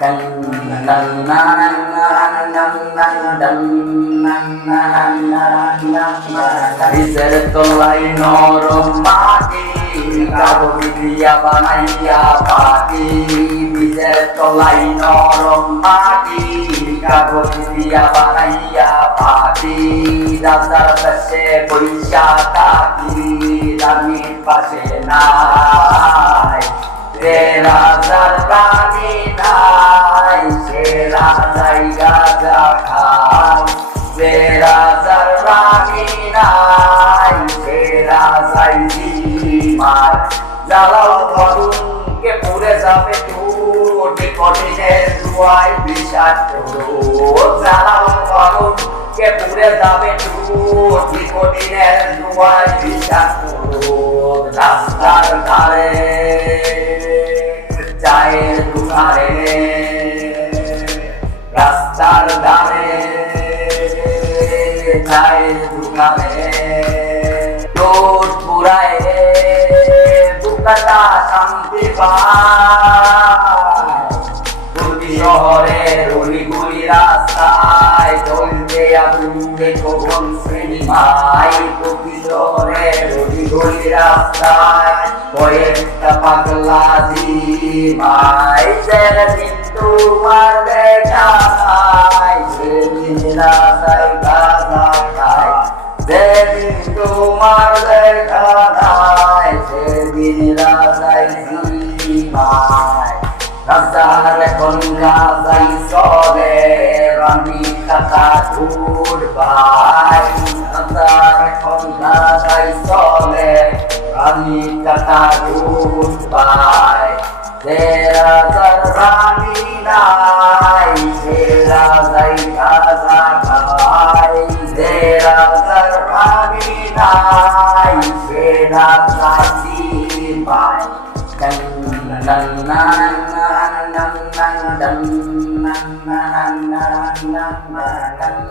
Bisa tolai noro mati, kau dia banaya pati. Bisa tolai noro mati, kau dia banaya pati. Dasar bese boisata ki, dami pasenai. Sera sarvani nai, sera jaiga jakai. Sera sarvani nai, sera saiji mai. Jalau madun ke pure jabe tu, dikotine duai bishat tu. Jalau madun ke pure jabe tu, dikotine duai bishat tu. Dasar kare চায়ের দোকানে রাস্তার ধারে চায়ের দোকানে রোজ পুরায় বুকটা শান্তি পায় প্রতি শহরের অলিগলি রাস্তায় চলছে আগুনে কখন শ্রেণীমাই প্রতি শহরের অলিগলি রাস্তায় কয়েকটা পাগলা জিমাই সেদিন তোমার দেখা নাই সেদিন রাস্তায় গাঁজা খায় সেদিন তোমার দেখা নাই সেদিন রাস্তায় জিমাই রাস্তার এখন গাঁজাই চলে রানী কাটা ঘুরবাই রাস্তার এখন গাঁজাই চলে রানী কাটা ঘুরবাই তেরা রানী নাই তেরা যাই গাঁজা খাই তেরা রানী নাই তেরা সাথী পাই